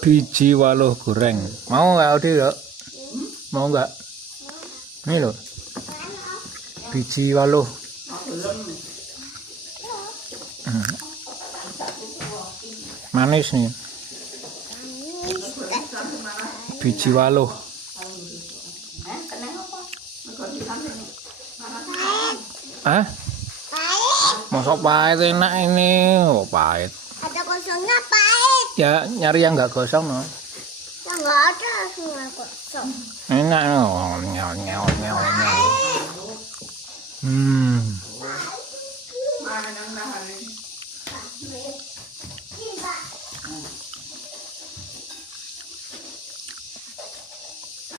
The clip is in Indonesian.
Biji waluh goreng. Mau nggak Odi ya? Mau nggak? Ini loh. Biji waluh. Manis nih. Biji waluh. Hah? Masuk pahit enak ini. Oh, pahit. Ada kosongnya pahit. Ya, nyari yang nggak gosong no. Yang nggak ada semua kosong. Enak no. Nyau. Hmm.